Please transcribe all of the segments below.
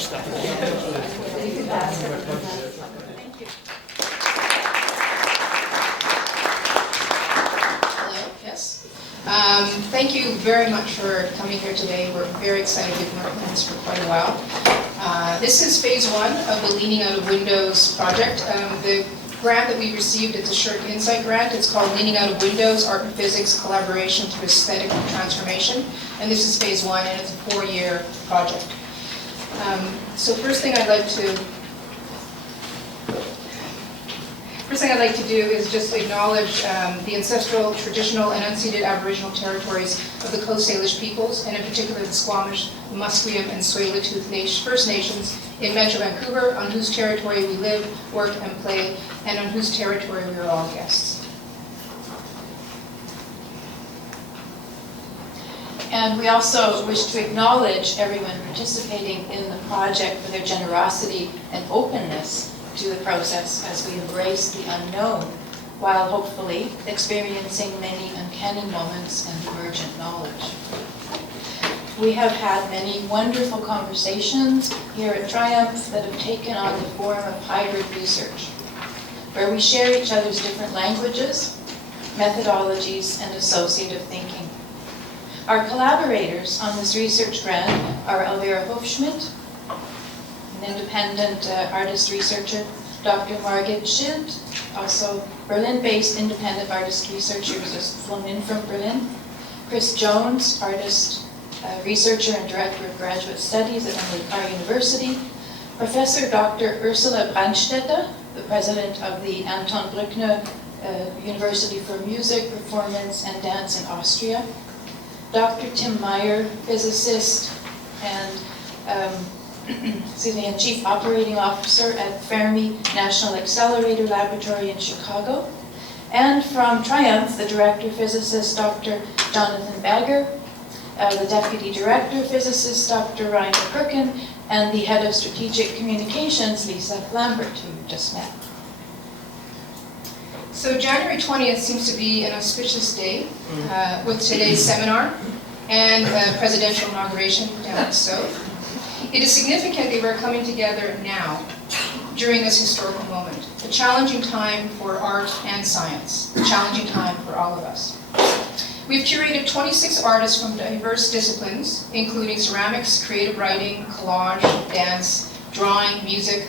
stuff. Thank you. Hello, yes. Thank you very much for coming here today. We're very excited. We've been working on this for quite a while. This is phase one of the Leaning Out of Windows project. The grant that we received, it's a Shirk Insight grant. It's called Leaning Out of Windows, Art and Physics Collaboration Through Aesthetic Transformation. And this is phase one, and it's a 4-year project. So first thing I'd like to do is just acknowledge the ancestral, traditional, and unceded Aboriginal territories of the Coast Salish peoples, and in particular the Squamish, the Musqueam, and Tsleil-Waututh First Nations in Metro Vancouver, on whose territory we live, work, and play, and on whose territory we are all guests. And we also wish to acknowledge everyone participating in the project for their generosity and openness to the process as we embrace the unknown, while hopefully experiencing many uncanny moments and emergent knowledge. We have had many wonderful conversations here at TRIUMF that have taken on the form of hybrid research, where we share each other's different languages, methodologies, and associative thinking. Our collaborators on this research grant are Elvira Hofschmidt, an independent artist researcher, Dr. Margit Schild, also Berlin-based independent artist researcher who's just flown in from Berlin, Chris Jones, artist, researcher and director of graduate studies at Emily Carr University, Professor Dr. Ursula Brandstetter, the president of the Anton Bruckner University for Music, Performance and Dance in Austria, Dr. Tim Meyer, physicist and and Chief Operating Officer at Fermi National Accelerator Laboratory in Chicago, and from TRIUMF, the Director Physicist, Dr. Jonathan Bagger, the Deputy Director Physicist, Dr. Ryan Perkin, and the Head of Strategic Communications, Lisa Lambert, who you just met. So January 20th seems to be an auspicious day with today's seminar and presidential inauguration down south. It is significant that we're coming together now, during this historical moment, a challenging time for art and science, a challenging time for all of us. We've curated 26 artists from diverse disciplines, including ceramics, creative writing, collage, dance, drawing, music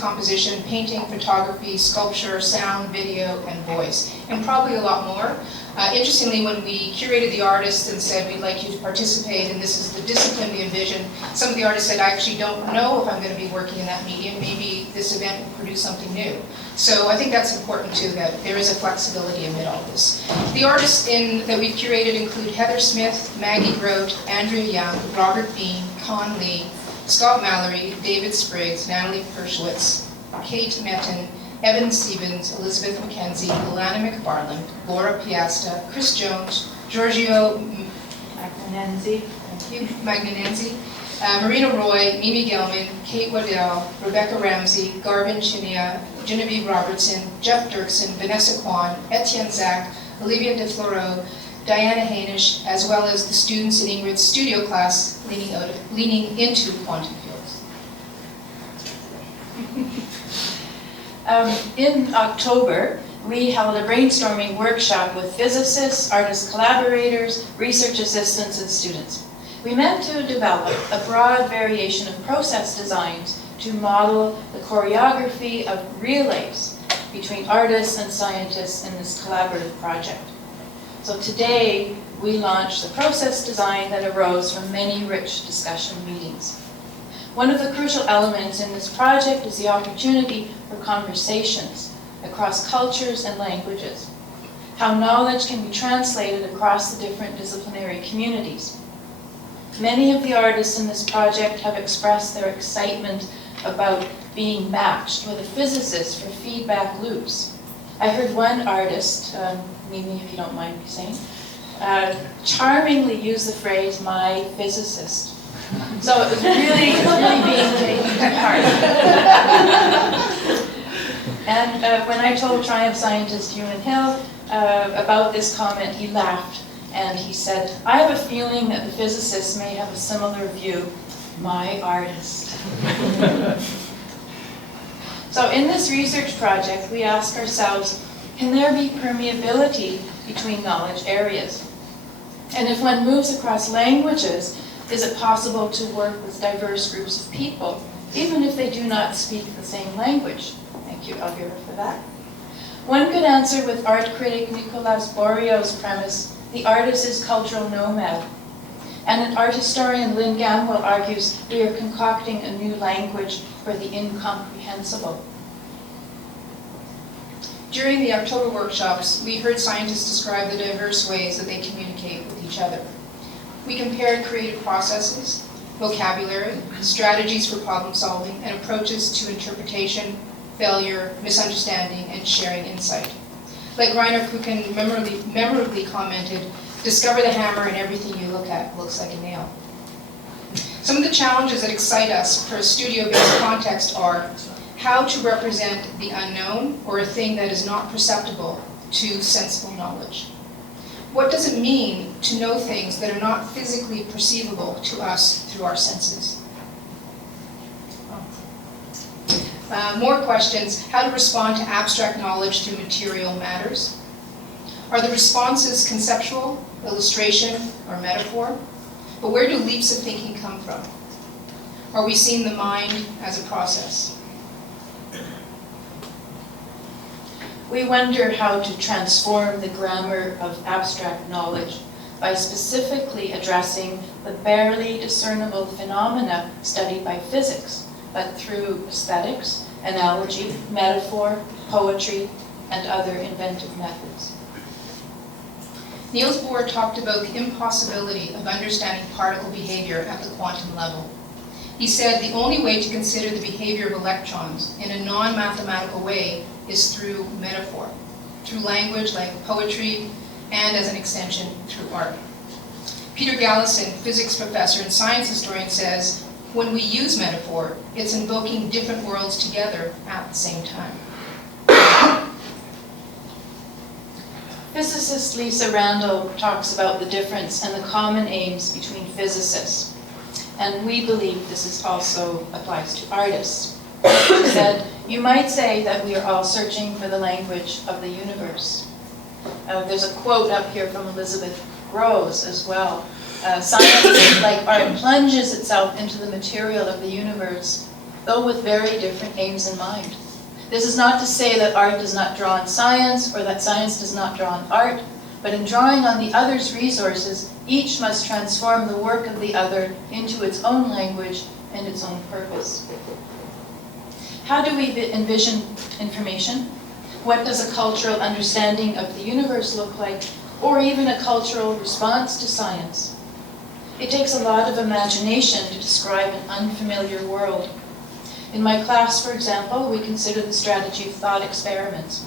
composition, painting, photography, sculpture, sound, video, and voice, and probably a lot more. Interestingly, when we curated the artists and said we'd like you to participate, and this is the discipline we envision, some of the artists said, I actually don't know if I'm going to be working in that medium. Maybe this event will produce something new. So I think that's important too, that there is a flexibility amid all this. The artists that we've curated include Heather Smith, Maggie Grote, Andrea Young, Robert Bean, Con Lee, Scott Mallory, David Spriggs, Natalie Pershwitz, Kate Metten, Evan Stevens, Elizabeth McKenzie, Alana McFarland, Laura Piasta, Chris Jones, Giorgio Magnanzi, Marina Roy, Mimi Gelman, Kate Waddell, Rebecca Ramsey, Garvin Chinia, Genevieve Robertson, Jeff Dirksen, Vanessa Kwan, Etienne Zach, Olivia DeFloro, Diana Hainish, as well as the students in Ingrid's studio class leaning into quantum fields. In October, we held a brainstorming workshop with physicists, artist collaborators, research assistants, and students. We meant to develop a broad variation of process designs to model the choreography of relays between artists and scientists in this collaborative project. So today, we launched the process design that arose from many rich discussion meetings. One of the crucial elements in this project is the opportunity for conversations across cultures and languages, how knowledge can be translated across the different disciplinary communities. Many of the artists in this project have expressed their excitement about being matched with a physicist for feedback loops. I heard one artist, Mimi, if you don't mind me saying, charmingly use the phrase, "my physicist." So it was really being taken to heart. And when I told TRIUMF scientist Ewan Hill about this comment, he laughed and he said, "I have a feeling that the physicists may have a similar view my artist. So in this research project, we ask ourselves, can there be permeability between knowledge areas? And if one moves across languages, is it possible to work with diverse groups of people, even if they do not speak the same language? Thank you, Elvira, for that. One could answer with art critic Nicolas Borio's premise, the artist is cultural nomad. And art historian Lynn Gamwell argues we are concocting a new language for the incomprehensible. During the October workshops, we heard scientists describe the diverse ways that they communicate with each other. We compared creative processes, vocabulary, strategies for problem solving, and approaches to interpretation, failure, misunderstanding, and sharing insight. Like Rainer Kuchen memorably commented, discover the hammer and everything you look at looks like a nail. Some of the challenges that excite us for a studio-based context are how to represent the unknown or a thing that is not perceptible to sensible knowledge. What does it mean to know things that are not physically perceivable to us through our senses? More questions, how to respond to abstract knowledge through material matters. Are the responses conceptual, illustration, or metaphor? But where do leaps of thinking come from? Are we seeing the mind as a process? We wonder how to transform the grammar of abstract knowledge by specifically addressing the barely discernible phenomena studied by physics, but through aesthetics, analogy, metaphor, poetry, and other inventive methods. Niels Bohr talked about the impossibility of understanding particle behavior at the quantum level. He said the only way to consider the behavior of electrons in a non-mathematical way is through metaphor, through language like poetry, and as an extension, through art. Peter Gallison, physics professor and science historian, says, when we use metaphor, it's invoking different worlds together at the same time. Physicist Lisa Randall talks about the difference and the common aims between physicists. And we believe this also applies to artists. She said, you might say that we are all searching for the language of the universe. There's a quote up here from Elizabeth Groves as well. Science, like art, plunges itself into the material of the universe, though with very different aims in mind. This is not to say that art does not draw on science or that science does not draw on art, but in drawing on the other's resources, each must transform the work of the other into its own language and its own purpose. How do we envision information? What does a cultural understanding of the universe look like, or even a cultural response to science? It takes a lot of imagination to describe an unfamiliar world. In my class, for example, we consider the strategy of thought experiments.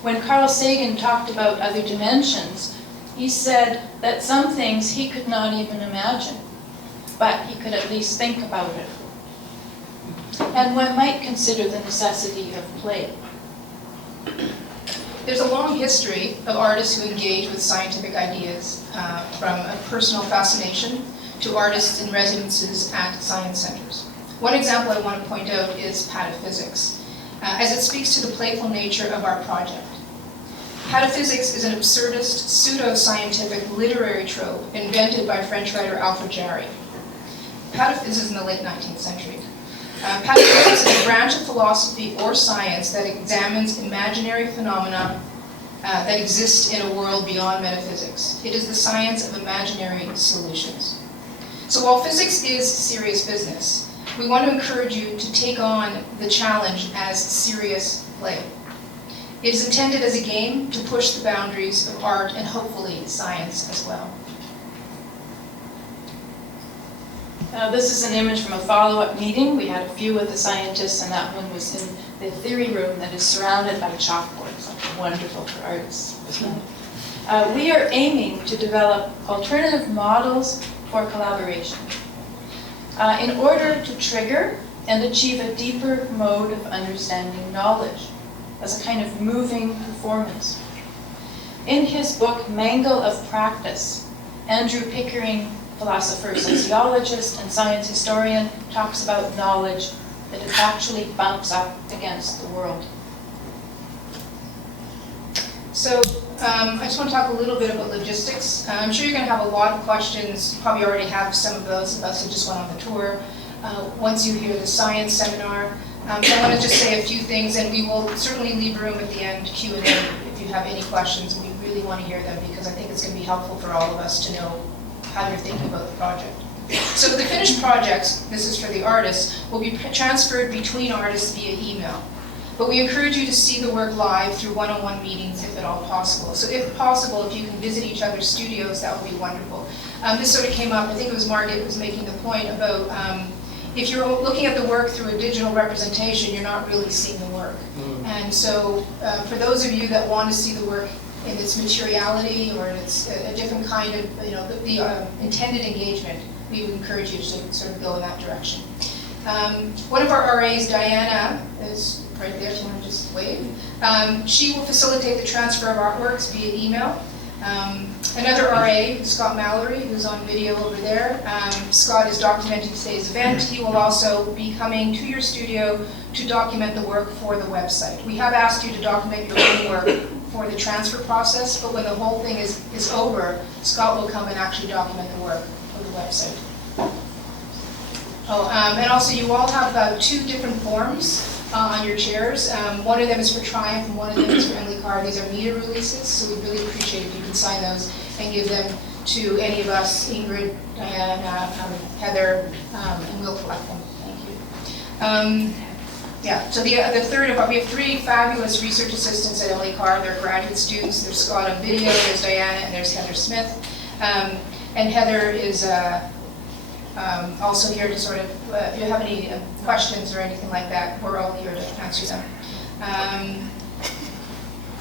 When Carl Sagan talked about other dimensions, he said that some things he could not even imagine, but he could at least think about it. And one might consider the necessity of play. There's a long history of artists who engage with scientific ideas, from a personal fascination to artists in residences at science centers. One example I want to point out is pataphysics, as it speaks to the playful nature of our project. Pataphysics is an absurdist, pseudo-scientific literary trope invented by French writer Alfred Jarry. This is in the late 19th century. Pataphysics is a branch of philosophy or science that examines imaginary phenomena that exist in a world beyond metaphysics. It is the science of imaginary solutions. So while physics is serious business, we want to encourage you to take on the challenge as serious play. It is intended as a game to push the boundaries of art and hopefully science as well. This is an image from a follow-up meeting. We had a few with the scientists, and that one was in the theory room that is surrounded by chalkboards. Wonderful for artists. We are aiming to develop alternative models for collaboration in order to trigger and achieve a deeper mode of understanding knowledge as a kind of moving performance. In his book, Mangle of Practice, Andrew Pickering philosopher, sociologist, and science historian talks about knowledge that it actually bumps up against the world. So I just want to talk a little bit about logistics. I'm sure you're going to have a lot of questions. You probably already have some of those who just went on the tour. Once you hear the science seminar, I want to just say a few things, and we will certainly leave room at the end, Q&A, if you have any questions. We really want to hear them because I think it's going to be helpful for all of us to know how you're thinking about the project. So the finished projects, this is for the artists, will be transferred between artists via email. But we encourage you to see the work live through one-on-one meetings if at all possible. So if possible, if you can visit each other's studios, that would be wonderful. This sort of came up, I think it was Margaret who was making the point about if you're looking at the work through a digital representation, you're not really seeing the work. And so for those of you that want to see the work in its materiality or in its a different kind of, the intended engagement, we would encourage you to sort of go in that direction. One of our RAs, Diana, is right there, if you want to just wave. She will facilitate the transfer of artworks via email. Another RA, Scott Mallory, who's on video over there. Scott is documenting today's event. He will also be coming to your studio to document the work for the website. We have asked you to document your own work for the transfer process, but when the whole thing is over, Scott will come and actually document the work for the website. Oh, and also you all have 2 different forms on your chairs. One of them is for TRIUMF and one of them is for Emily Carr. These are media releases, so we'd really appreciate if you can sign those and give them to any of us, Ingrid, Diana, Heather, and we'll collect them. Thank you. Yeah, so the third of we have 3 fabulous research assistants at Emily Carr. They're graduate students. There's Scott on video, there's Diana, and there's Heather Smith. And Heather is also here to sort of, if you have any questions or anything like that, we're all here to answer them.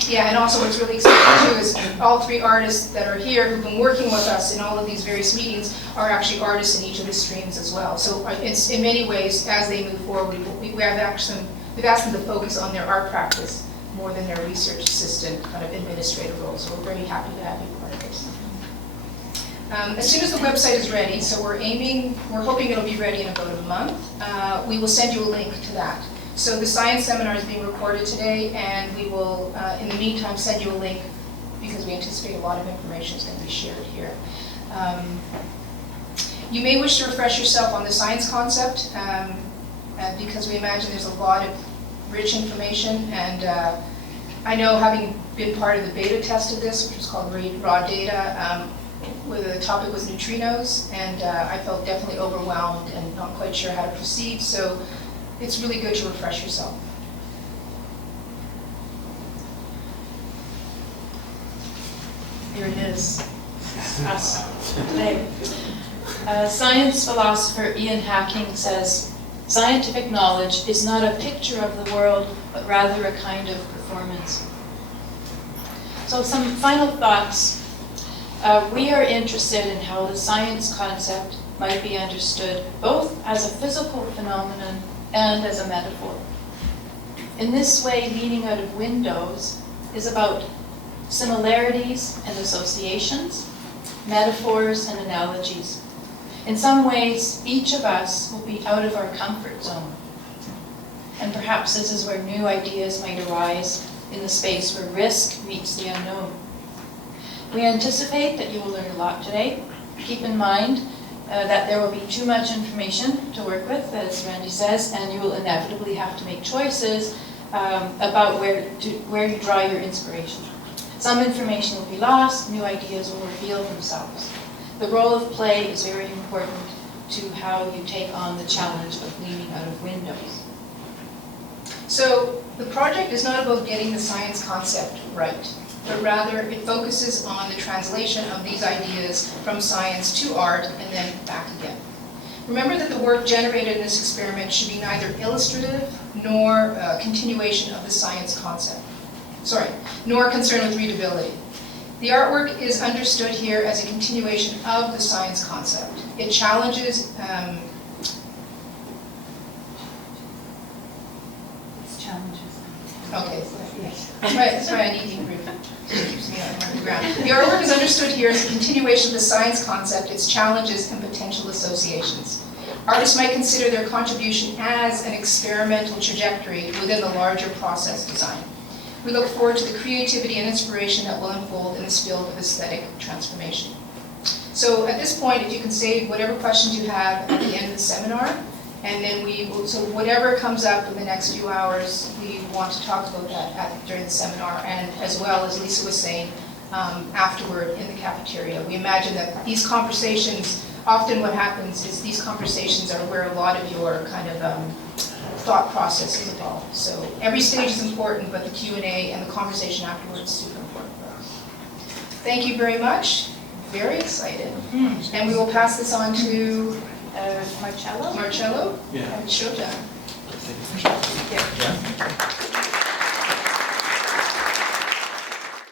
Yeah, and also what's really exciting too is all 3 artists that are here who've been working with us in all of these various meetings are actually artists in each of the streams as well. So it's in many ways, as they move forward, we've asked them to focus on their art practice more than their research assistant kind of administrative role. So we're very happy to have you part of this. As soon as the website is ready, so we're hoping it'll be ready in about a month, we will send you a link to that. So the science seminar is being recorded today, and we will, in the meantime, send you a link because we anticipate a lot of information is going to be shared here. You may wish to refresh yourself on the science concept because we imagine there's a lot of rich information, and I know, having been part of the beta test of this, which was called Raw Data, where the topic was neutrinos, and I felt definitely overwhelmed and not quite sure how to proceed, so it's really good to refresh yourself. Here it is, us today. Science philosopher Ian Hacking says, "Scientific knowledge is not a picture of the world, but rather a kind of performance." So some final thoughts. We are interested in how the science concept might be understood both as a physical phenomenon and as a metaphor. In this way, Leaning Out of Windows is about similarities and associations, metaphors and analogies. In some ways, each of us will be out of our comfort zone. And perhaps this is where new ideas might arise in the space where risk meets the unknown. We anticipate that you will learn a lot today. Keep in mind that there will be too much information to work with, as Randy says, and you will inevitably have to make choices about where you draw your inspiration. Some information will be lost, new ideas will reveal themselves. The role of play is very important to how you take on the challenge of leaning out of windows. So the project is not about getting the science concept right, but rather it focuses on the translation of these ideas from science to art and then back again. Remember that the work generated in this experiment should be neither illustrative nor a continuation of the science concept. Nor concerned with readability. The artwork is understood here as a continuation of the science concept. It challenges Okay, yes. That's right, I need the brief. It keeps me on. ground. The artwork is understood here as a continuation of the science concept, its challenges and potential associations. Artists might consider their contribution as an experimental trajectory within the larger process design. We look forward to the creativity and inspiration that will unfold in this field of aesthetic transformation. So at this point, if you can save whatever questions you have at the end of the seminar, and then we will, so whatever comes up in the next few hours, we want to talk about that during the seminar, and as well as Lisa was saying, afterward in the cafeteria. We imagine that these conversations, often what happens is these conversations are where a lot of your kind of thought process is involved. So every stage is important, but the Q&A and the conversation afterwards is super important for us. Thank you very much. Very excited. And we will pass this on to Marcello? Marcello. Yeah. And Shota. Take a picture. Yeah.